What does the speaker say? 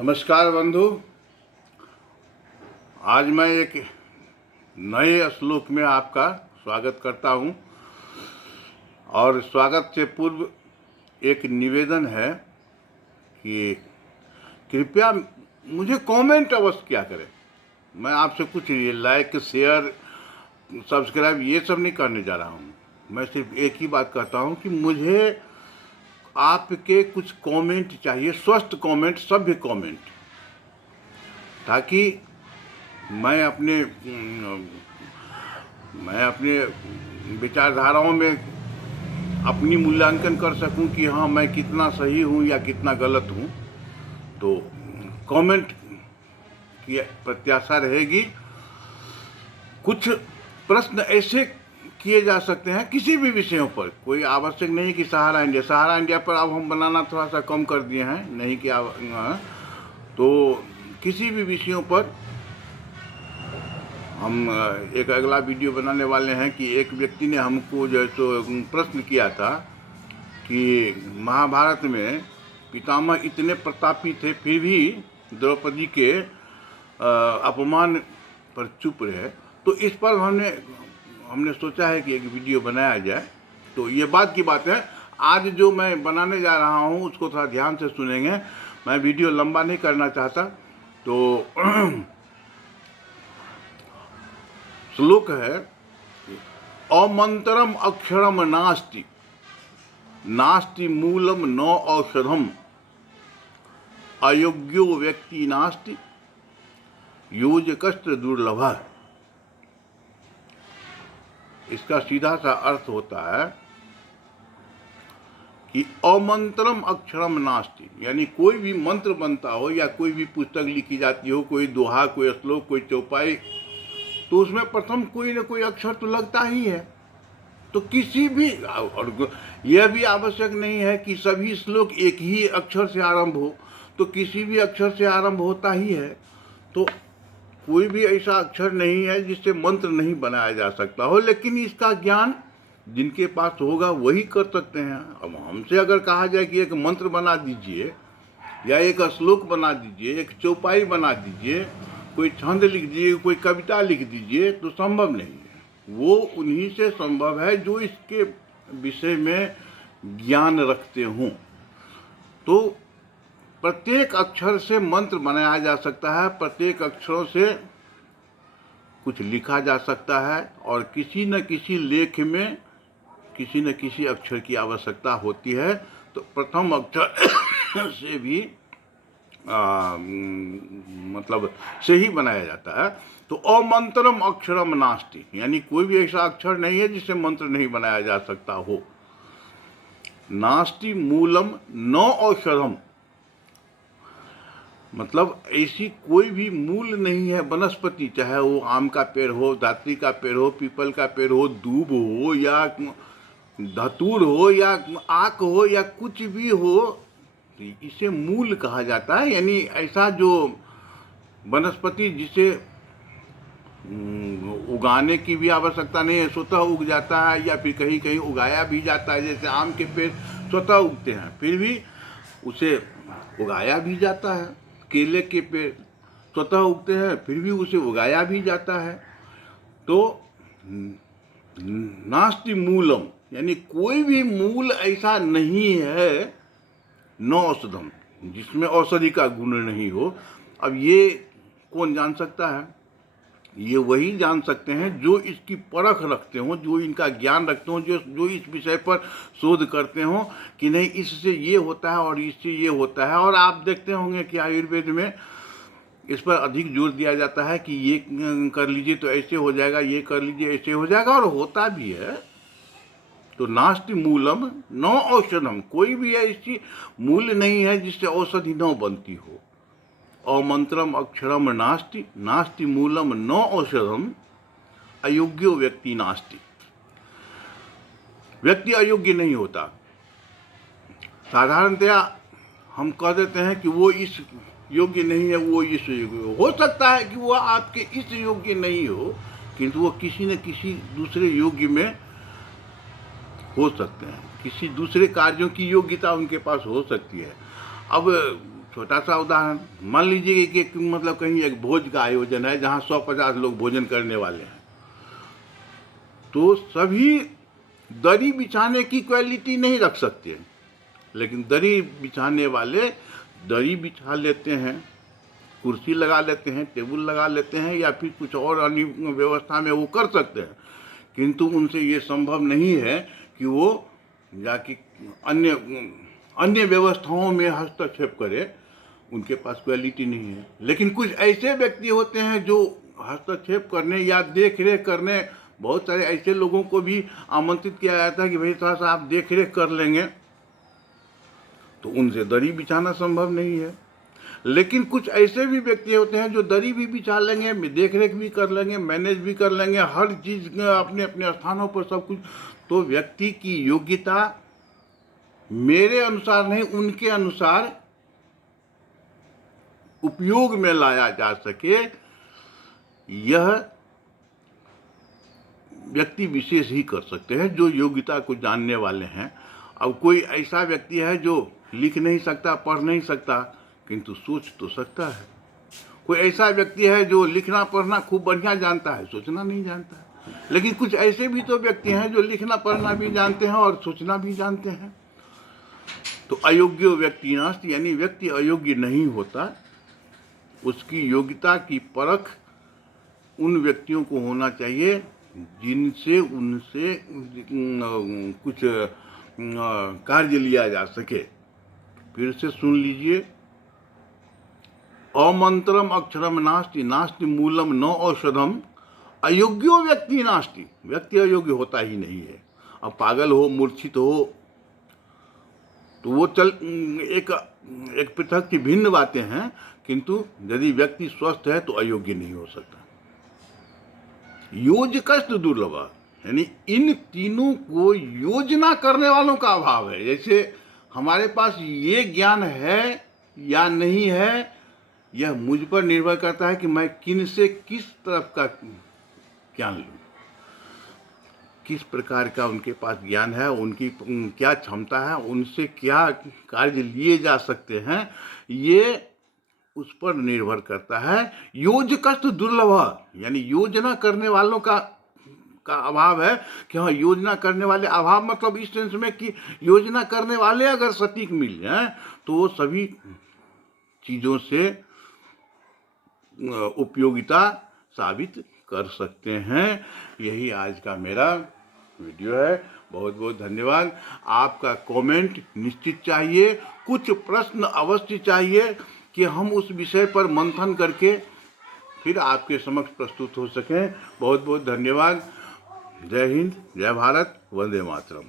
नमस्कार बंधु। आज मैं एक नए श्लोक में आपका स्वागत करता हूं और स्वागत से पूर्व एक निवेदन है कि कृपया मुझे कमेंट अवश्य किया करें। मैं आपसे कुछ लाइक शेयर सब्सक्राइब ये सब नहीं करने जा रहा हूं। मैं सिर्फ एक ही बात कहता हूं कि मुझे आपके कुछ कमेंट चाहिए, स्वस्थ कमेंट, सभ्य कमेंट, ताकि मैं अपने विचारधाराओं में अपनी मूल्यांकन कर सकूं कि हाँ मैं कितना सही हूं या कितना गलत हूं। तो कमेंट की प्रत्याशा रहेगी। कुछ प्रश्न ऐसे किए जा सकते हैं किसी भी विषयों पर, कोई आवश्यक नहीं कि सहारा इंडिया पर अब हम बनाना थोड़ा सा कम कर दिए हैं, नहीं कि तो किसी भी विषयों पर हम एक अगला वीडियो बनाने वाले हैं कि एक व्यक्ति ने हमको जो तो प्रश्न किया था कि महाभारत में पितामह इतने प्रतापी थे फिर भी द्रौपदी के अपमान पर चुप रहे। तो इस पर हमने सोचा है कि एक वीडियो बनाया जाए। तो ये बात की बात है। आज जो मैं बनाने जा रहा हूँ उसको थोड़ा ध्यान से सुनेंगे। मैं वीडियो लंबा नहीं करना चाहता। तो श्लोक है, अमंतरम अक्षरम नास्ति, नास्ति मूलम न औषधम, अयोग्यो व्यक्ति नास्ति, योजकश्च दुर्लभ। इसका सीधा सा अर्थ होता है कि अमंत्रम अक्षरम नास्ति, यानी कोई भी मंत्र बनता हो या कोई भी पुस्तक लिखी जाती हो, कोई दोहा, कोई श्लोक, कोई चौपाई, तो उसमें प्रथम कोई न कोई अक्षर तो लगता ही है। तो किसी भी, और यह भी आवश्यक नहीं है कि सभी श्लोक एक ही अक्षर से आरंभ हो, तो किसी भी अक्षर से आरंभ होता ही है। तो कोई भी ऐसा अक्षर नहीं है जिससे मंत्र नहीं बनाया जा सकता हो, लेकिन इसका ज्ञान जिनके पास होगा वही कर सकते हैं। अब हमसे अगर कहा जाए कि एक मंत्र बना दीजिए या एक श्लोक बना दीजिए, एक चौपाई बना दीजिए, कोई छंद लिख दीजिए, कोई कविता लिख दीजिए, तो संभव नहीं है। वो उन्हीं से संभव है जो इसके विषय में ज्ञान रखते हों। तो प्रत्येक अक्षर से मंत्र बनाया जा सकता है, प्रत्येक अक्षरों से कुछ लिखा जा सकता है, और किसी न किसी लेख में किसी न किसी अक्षर की आवश्यकता होती है। तो प्रथम अक्षर से भी मतलब से ही बनाया जाता है। तो अमंत्रम अक्षरम नास्ति, यानी कोई भी ऐसा अक्षर नहीं है जिससे मंत्र नहीं बनाया जा सकता हो। नास्ति मूलम न औषधम, मतलब ऐसी कोई भी मूल नहीं है वनस्पति, चाहे वो आम का पेड़ हो, दात्री का पेड़ हो, पीपल का पेड़ हो, दूब हो या धतूर हो या आक हो या कुछ भी हो, इसे मूल कहा जाता है। यानी ऐसा जो वनस्पति जिसे उगाने की भी आवश्यकता नहीं है, स्वतः उग जाता है, या फिर कहीं कहीं उगाया भी जाता है। जैसे आम के पेड़ स्वतः उगते हैं फिर भी उसे उगाया भी जाता है, केले के पेड़ स्वतः उगते हैं फिर भी उसे उगाया भी जाता है। तो नास्ति मूलम, यानी कोई भी मूल ऐसा नहीं है, न औषधम, जिसमें औषधि का गुण नहीं हो। अब ये कौन जान सकता है? ये वही जान सकते हैं जो इसकी परख रखते हों, जो इनका ज्ञान रखते हों, जो इस विषय पर शोध करते हों कि नहीं इससे ये होता है और इससे ये होता है। और आप देखते होंगे कि आयुर्वेद में इस पर अधिक जोर दिया जाता है कि ये कर लीजिए तो ऐसे हो जाएगा, ये कर लीजिए ऐसे हो जाएगा, और होता भी है। तो नास्ति मूलम न औषधम, कोई भी ऐसी मूल नहीं है जिससे औषधि न बनती हो। अमंत्रम अक्षरम नास्ति, नास्ति मूलम न औषधम, अयोग्यो व्यक्ति नास्ति। व्यक्ति अयोग्य नहीं होता। साधारणतया हम कह देते हैं कि वो इस योग्य नहीं है, वो इस योग्य हो सकता है कि वो आपके इस योग्य नहीं हो, किंतु वो किसी न किसी दूसरे योग्य में हो सकते हैं, किसी दूसरे कार्यों की योग्यता उनके पास हो सकती है। अब छोटा सा उदाहरण मान लीजिए कि मतलब कहीं एक भोज का आयोजन है जहाँ 150 लोग भोजन करने वाले हैं, तो सभी दरी बिछाने की क्वालिटी नहीं रख सकते, लेकिन दरी बिछाने वाले दरी बिछा लेते हैं, कुर्सी लगा लेते हैं, टेबल लगा लेते हैं, या फिर कुछ और अन्य व्यवस्था में वो कर सकते हैं। किंतु उनसे ये संभव नहीं है कि वो जाके अन्य अन्य व्यवस्थाओं में हस्तक्षेप करे, उनके पास क्वालिटी नहीं है। लेकिन कुछ ऐसे व्यक्ति होते हैं जो हस्तक्षेप करने या देख रेख करने, बहुत सारे ऐसे लोगों को भी आमंत्रित किया जाता है कि भाई थोड़ा सा आप देख रेख कर लेंगे, तो उनसे दरी बिछाना संभव नहीं है। लेकिन कुछ ऐसे भी व्यक्ति होते हैं जो दरी भी बिछा लेंगे, देख रेख भी कर लेंगे, मैनेज भी कर लेंगे, हर चीज अपने अपने स्थानों पर सब कुछ। तो व्यक्ति की योग्यता मेरे अनुसार नहीं, उनके अनुसार उपयोग में लाया जा सके, यह व्यक्ति विशेष ही कर सकते हैं जो योग्यता को जानने वाले हैं। अब कोई ऐसा व्यक्ति है जो लिख नहीं सकता, पढ़ नहीं सकता, किंतु सोच तो सकता है। कोई ऐसा व्यक्ति है जो लिखना पढ़ना खूब बढ़िया जानता है, सोचना नहीं जानता है। लेकिन कुछ ऐसे भी तो व्यक्ति हैं जो लिखना पढ़ना भी जानते हैं और सोचना भी जानते हैं। तो अयोग्य व्यक्ति नास्ति, यानी व्यक्ति अयोग्य नहीं होता, उसकी योग्यता की परख उन व्यक्तियों को होना चाहिए जिनसे उनसे कुछ कार्य लिया जा सके। फिर से सुन लीजिए, अमंत्रम अक्षरम नास्ति, नास्ति मूलम न औषधम, अयोग्यो व्यक्ति नास्ति, व्यक्ति अयोग्य होता ही नहीं है। अब पागल हो, मूर्छित हो, तो वो चल एक पृथक की भिन्न बातें हैं, किंतु यदि व्यक्ति स्वस्थ है तो अयोग्य नहीं हो सकता। योजकस्त दुर्लभ, यानी इन तीनों को योजना करने वालों का अभाव है। जैसे हमारे पास ये ज्ञान है या नहीं है, यह मुझ पर निर्भर करता है कि मैं किन से किस तरफ का ज्ञान लूँ, किस प्रकार का उनके पास ज्ञान है, उनकी क्या क्षमता है, उनसे क्या कार्य लिए जा सकते हैं, ये उस पर निर्भर करता है। योजकस्त दुर्लभ, यानी योजना करने वालों का अभाव है कि हाँ, योजना करने वाले, अभाव मतलब इस सेंस में कि योजना करने वाले अगर सटीक मिल जाए तो वो सभी चीजों से उपयोगिता साबित कर सकते हैं। यही आज का मेरा वीडियो है। बहुत बहुत धन्यवाद। आपका कमेंट निश्चित चाहिए, कुछ प्रश्न अवश्य चाहिए कि हम उस विषय पर मंथन करके फिर आपके समक्ष प्रस्तुत हो सकें। बहुत बहुत धन्यवाद। जय हिंद, जय भारत, वंदे मातरम।